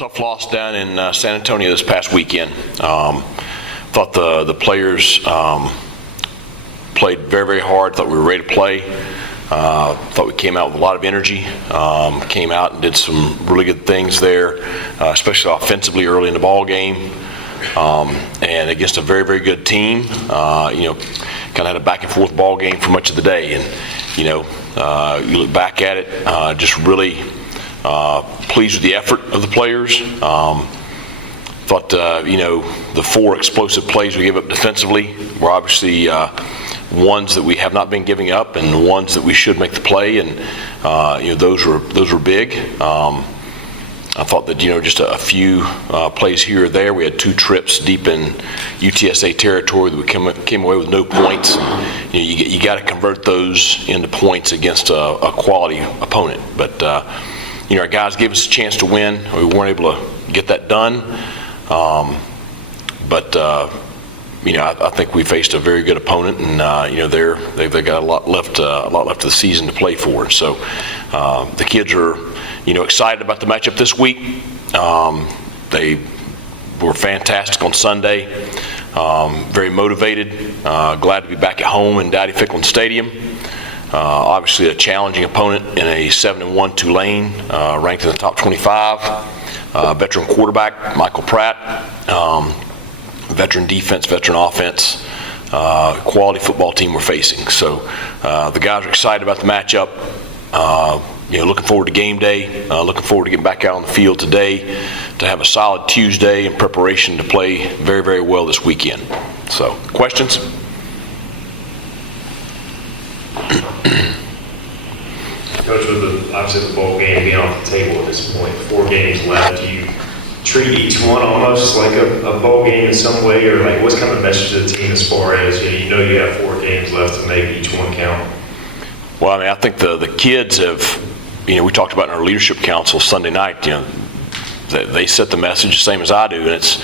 tough loss down in San Antonio this past weekend. Thought the players played very, very hard. Thought we were ready to play. Thought we came out with a lot of energy. Came out and did some really good things there, especially offensively early in the ball game. And against a very, very good team, kind of had a back and forth ball game for much of the day. And you look back at it, just really pleased with the effort of the players. Thought the 4 explosive plays we gave up defensively were obviously ones that we have not been giving up, and the ones that we should make the play, and those were big. I thought that just a few plays here or there. We had 2 trips deep in UTSA territory that we came away with no points. You got to convert those into points against a quality opponent. But our guys gave us a chance to win. We weren't able to get that done. I think we faced a very good opponent, and they've got a lot left of the season to play for. So the kids are excited about the matchup this week. They were fantastic on Sunday. Very motivated. Glad to be back at home in Dowdy Ficklin Stadium. Obviously a challenging opponent in a 7-1 Tulane, ranked in the top 25. Veteran quarterback Michael Pratt. Veteran defense, veteran offense, quality football team we're facing. So the guys are excited about the matchup. Looking forward to game day. Looking forward to getting back out on the field today to have a solid Tuesday in preparation to play very, very well this weekend. So, questions? Coach, with obviously the bowl game being off the table at this point, 4 games left, do you treat each one almost like a bowl game in some way, or like what's kind of the message to the team as far as you have 4 games left to make each one count? Well, I think the kids have, we talked about in our leadership council Sunday night. They set the message the same as I do, and it's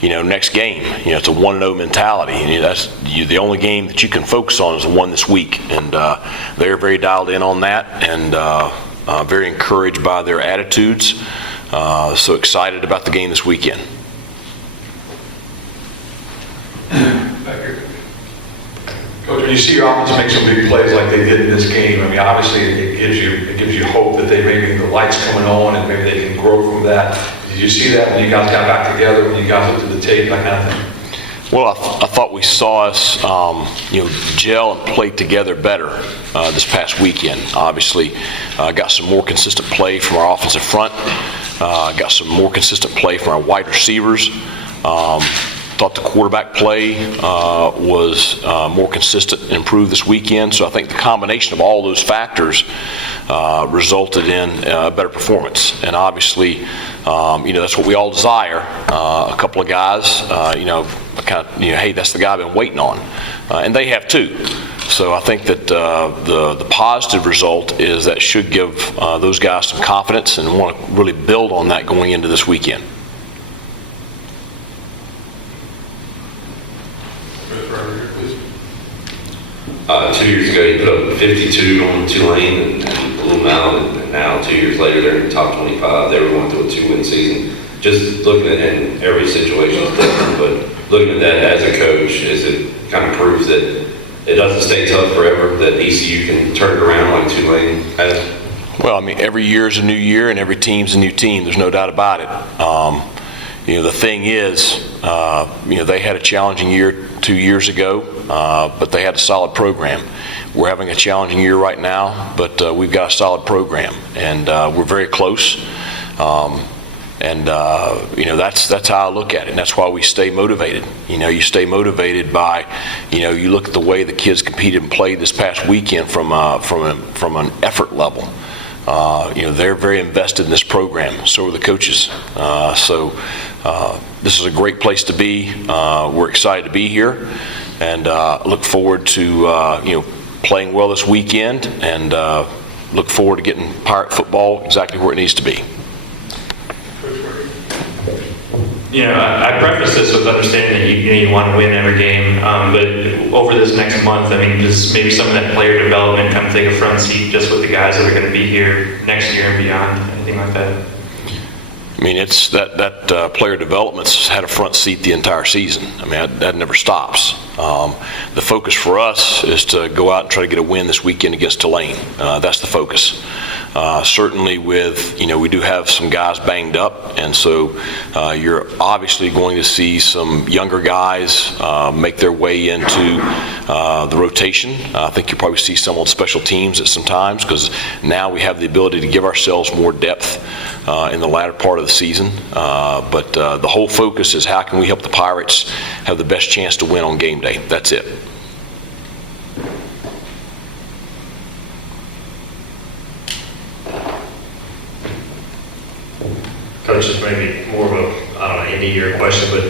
next game. It's a 1-0 mentality, and that's the only game that you can focus on is the one this week, and they're very dialed in on that, and very encouraged by their attitudes. So excited about the game this weekend. Back here. Coach, when you see your offense make some big plays like they did in this game, obviously it gives you hope that they maybe the lights coming on and maybe they can grow from that. Did you see that when you guys got back together, when you guys looked at the tape, that kind of thing? Well, I thought we saw us, gel and play together better this past weekend. Obviously, got some more consistent play from our offensive front. Got some more consistent play from our wide receivers. Thought the quarterback play was more consistent and improved this weekend. So I think the combination of all those factors resulted in a better performance. And obviously, that's what we all desire. A couple of guys, hey, that's the guy I've been waiting on. And they have too. So I think that the positive result is that should give those guys some confidence and want to really build on that going into this weekend. 2 years ago, you put up 52 on Tulane and Blue Mountain, and now 2 years later, they're in the top 25. They were going through a 2-win season. Just looking at it, and every situation is different, but looking at that as a coach, is it kind of proves that it doesn't stay tough forever, that ECU can turn it around like Tulane has? Well, every year is a new year, and every team's a new team. There's no doubt about it. The thing is, they had a challenging year 2 years ago, but they had a solid program. We're having a challenging year right now, but we've got a solid program, and we're very close. That's how I look at it, and that's why we stay motivated. You stay motivated by, you look at the way the kids competed and played this past weekend from an effort level. They're very invested in this program. So are the coaches. This is a great place to be. We're excited to be here, and look forward to playing well this weekend, and look forward to getting Pirate football exactly where it needs to be. I preface this with understanding that you want to win every game, but over this next month, does maybe some of that player development kind of take a front seat just with the guys that are going to be here next year and beyond, anything like that? I mean, it's that player development's had a front seat the entire season. I mean, that never stops. The focus for us is to go out and try to get a win this weekend against Tulane. That's the focus. Certainly with, we do have some guys banged up, and so you're obviously going to see some younger guys make their way into the rotation. I think you'll probably see some on special teams at some times, because now we have the ability to give ourselves more depth in the latter part of the season. But the whole focus is how can we help the Pirates have the best chance to win on game day. That's it. Coach, this may be more of a, I don't know, end of year question, but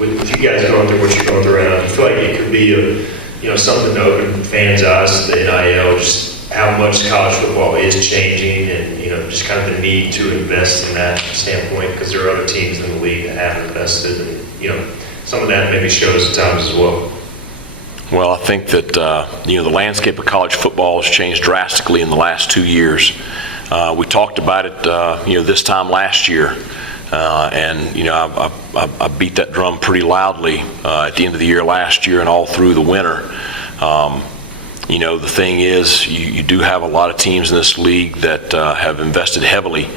with you guys going through what you're going through right now, do you feel like it could be something to open fans' eyes to the NIL, just how much college football is changing, and just kind of the need to invest in that standpoint, because there are other teams in the league that haven't invested, and some of that maybe shows at times as well. Well, I think that the landscape of college football has changed drastically in the last 2 years. We talked about it this time last year, and I beat that drum pretty loudly at the end of the year last year and all through the winter. The thing is, you do have a lot of teams in this league that have invested heavily,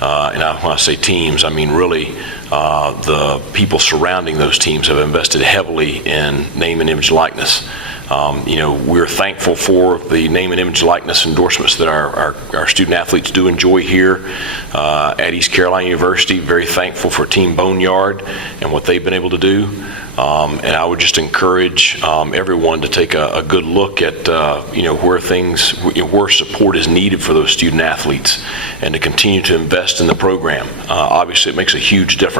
and when I say teams, I mean really the people surrounding those teams have invested heavily in name and image likeness. We're thankful for the name and image likeness endorsements that our student athletes do enjoy here at East Carolina University. Very thankful for Team Boneyard and what they've been able to do. And I would just encourage everyone to take a good look at where support is needed for those student athletes, and to continue to invest in the program. Obviously, it makes a huge difference.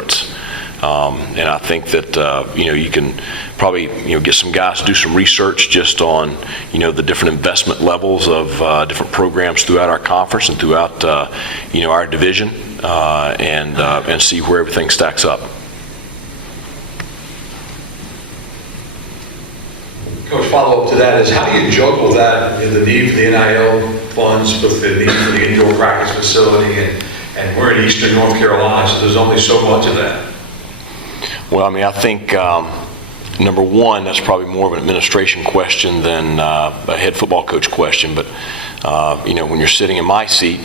And I think that you can probably get some guys to do some research just on the different investment levels of different programs throughout our conference and throughout our division, and see where everything stacks up. Coach, follow-up to that is, how do you juggle that, the need for the NIL funds with the need for the indoor practice facility, and we're in eastern North Carolina, so there's only so much of that. Well, I mean, I think number one, that's probably more of an administration question than a head football coach question. But when you're sitting in my seat,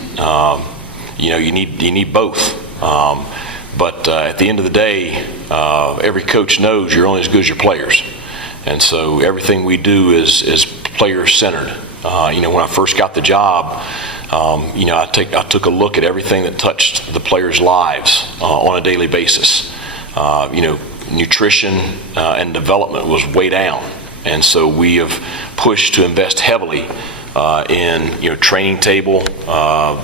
you need both. But at the end of the day, every coach knows you're only as good as your players, and so everything we do is player centered. When I first got the job, I took a look at everything that touched the players' lives on a daily basis. Nutrition and development was way down, and so we have pushed to invest heavily in training table, a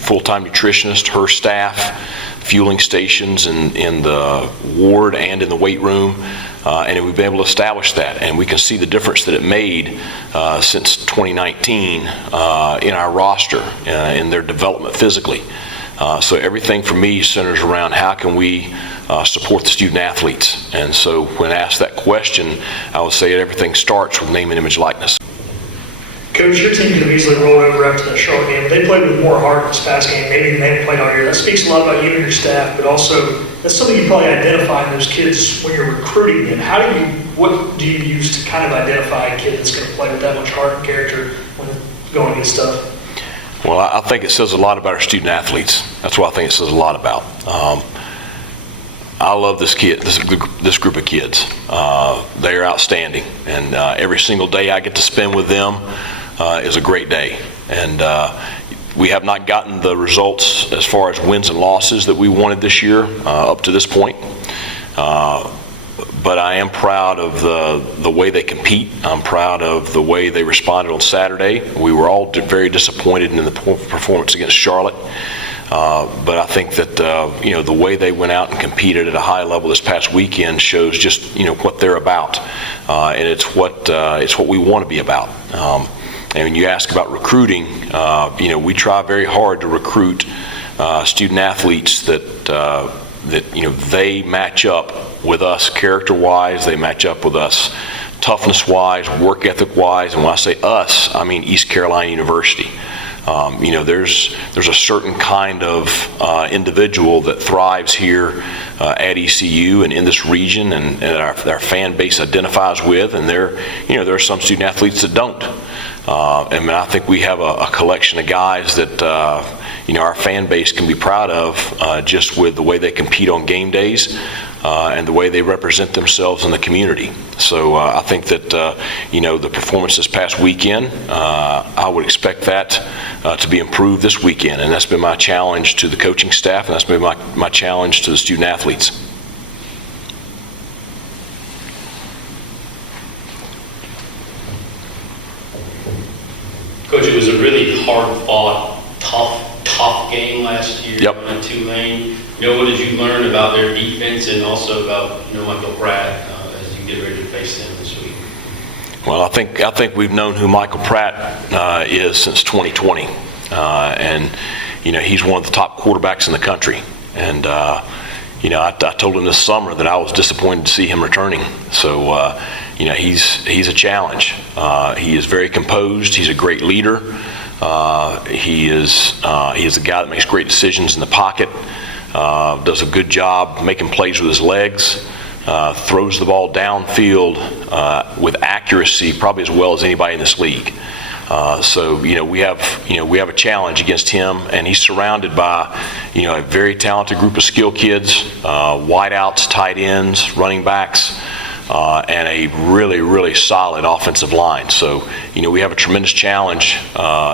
full-time nutritionist, her staff, fueling stations in the ward and in the weight room, and we've been able to establish that, and we can see the difference that it made since 2019 in our roster, in their development physically. So everything for me centers around how can we support the student athletes. And so when asked that question, I would say everything starts with name and image likeness. Coach, your team could have easily rolled over after the Charlotte game. They played with more heart this past game, maybe than they haven't played all year. That speaks a lot about you and your staff, but also that's something you probably identify in those kids when you're recruiting them. What do you use to kind of identify a kid that's going to play with that much heart and character when going against stuff? Well, I think it says a lot about our student athletes. That's what I think it says a lot about. I love this group of kids. They are outstanding, and every single day I get to spend with them is a great day. And we have not gotten the results as far as wins and losses that we wanted this year up to this point. But I am proud of the way they compete. I'm proud of the way they responded on Saturday. We were all very disappointed in the performance against Charlotte. But I think that the way they went out and competed at a high level this past weekend shows just what they're about, and it's what we want to be about. And when you ask about recruiting, we try very hard to recruit student athletes that they match up with us character-wise, they match up with us toughness-wise, work ethic-wise, and when I say us, I mean East Carolina University. There's a certain kind of individual that thrives here at ECU and in this region, and our fan base identifies with, and there are some student athletes that don't. And I think we have a collection of guys that our fan base can be proud of, just with the way they compete on game days and the way they represent themselves in the community. So I think that the performance this past weekend, I would expect that to be improved this weekend, and that's been my challenge to the coaching staff, and that's been my challenge to the student athletes. Coach, it was a really hard-fought, tough game last year. Yep. In Tulane. What did you learn about their defense and also about Michael Pratt as you get ready to face them this week? Well, I think we've known who Michael Pratt is since 2020, and he's one of the top quarterbacks in the country. And I told him this summer that I was disappointed to see him returning. So he's a challenge. He is very composed. He's a great leader. He is a guy that makes great decisions in the pocket. Does a good job making plays with his legs. Throws the ball downfield with accuracy, probably as well as anybody in this league. So we have a challenge against him, and he's surrounded by a very talented group of skill kids, wideouts, tight ends, running backs, and a really, really solid offensive line. So we have a tremendous challenge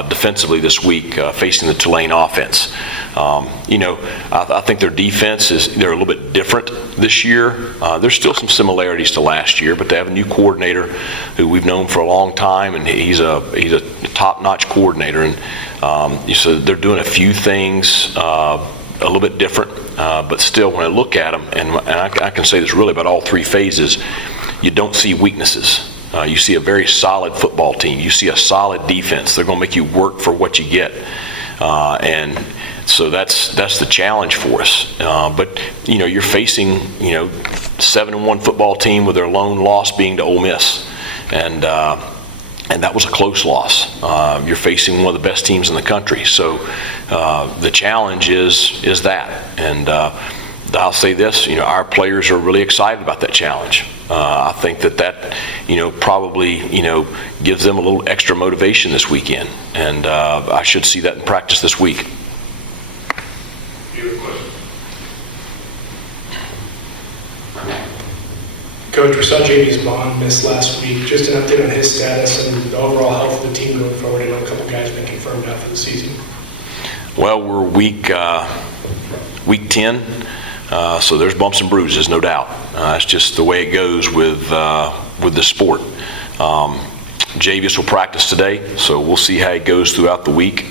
defensively this week facing the Tulane offense. I think their defense they're a little bit different this year. There's still some similarities to last year, but they have a new coordinator who we've known for a long time, and he's a top-notch coordinator. And so they're doing a few things a little bit different, but still, when I look at them, and I can say this really about all three phases, you don't see weaknesses. You see a very solid football team. You see a solid defense. They're going to make you work for what you get. And so that's the challenge for us. But you're facing 7-1 football team with their lone loss being to Ole Miss, and that was a close loss. You're facing one of the best teams in the country. So the challenge is that, and I'll say this: our players are really excited about that challenge. I think that probably gives them a little extra motivation this weekend, and I should see that in practice this week. Coach, we saw J.D.'s Bond miss last week. Just an update on his status and the overall health of the team going forward. I know a couple guys have been confirmed out for the season. Well, we're week 10, so there's bumps and bruises, no doubt. It's just the way it goes with the sport. Javius will practice today, so we'll see how it goes throughout the week.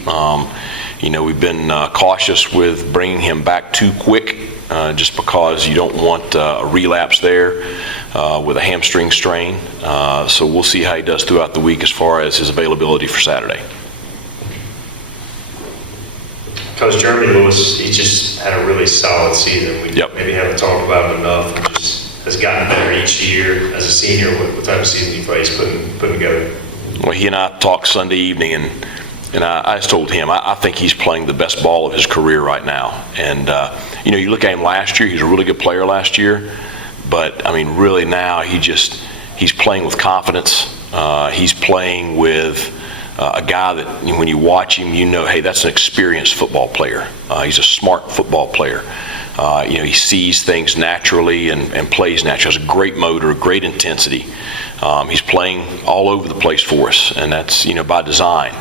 We've been cautious with bringing him back too quick, just because you don't want a relapse there with a hamstring strain. So we'll see how he does throughout the week as far as his availability for Saturday. Coach Jeremy Lewis, he just had a really solid season. We maybe haven't talked about him enough, and just has gotten better each year as a senior. What type of season he's putting together? Well, he and I talked Sunday evening, and I just told him I think he's playing the best ball of his career right now. And you look at him last year; he's a really good player last year. But I mean, really now he's playing with confidence. He's playing with a guy that when you watch him, hey, that's an experienced football player. He's a smart football player. He sees things naturally and plays naturally. Has a great motor, great intensity. He's playing all over the place for us, and that's by design.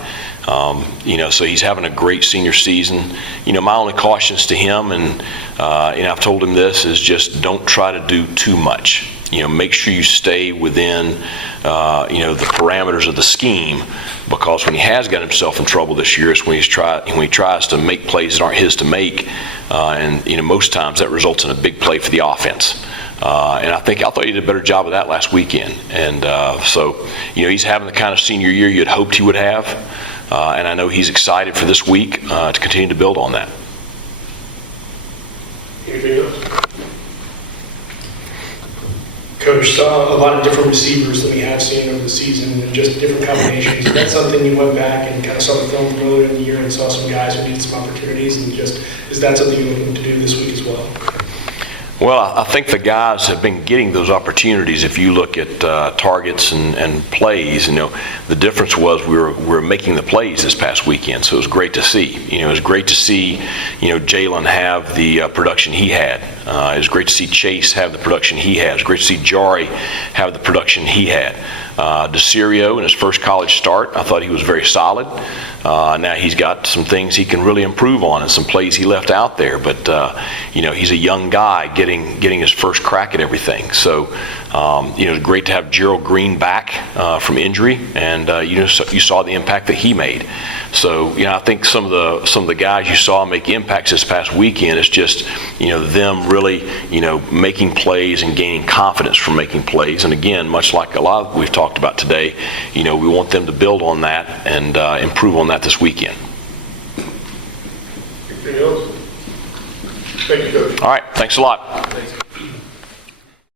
So he's having a great senior season. My only cautions to him, and I've told him this, is just don't try to do too much. Make sure you stay within, the parameters of the scheme, because when he has got himself in trouble this year, it's when he tries to make plays that aren't his to make, and most times that results in a big play for the offense. And I thought he did a better job of that last weekend. And so he's having the kind of senior year you'd hoped he would have, and I know he's excited for this week to continue to build on that. Anything else? Coach, saw a lot of different receivers than we have seen over the season and just different combinations. Is that something you went back and kind of saw the film from earlier in the year and saw some guys who needed some opportunities, and just, is that something you're looking to do this week as well? Well, I think the guys have been getting those opportunities. If you look at targets and plays, the difference was we were making the plays this past weekend, so it was great to see. It was great to see, Jalen have the production he had. It was great to see Chase have the production he had. It was great to see Jari have the production he had. DeCirio, in his first college start, I thought he was very solid. Now he's got some things he can really improve on and some plays he left out there, but he's a young guy getting his first crack at everything. So it's great to have Gerald Green back from injury, and you saw the impact that he made. So I think some of the guys you saw make impacts this past weekend is just them really making plays and gaining confidence from making plays. And again, much like a lot we've talked about today, we want them to build on that and improve on that this weekend. Anything else? Thank you, Coach. All right, thanks a lot. Thanks.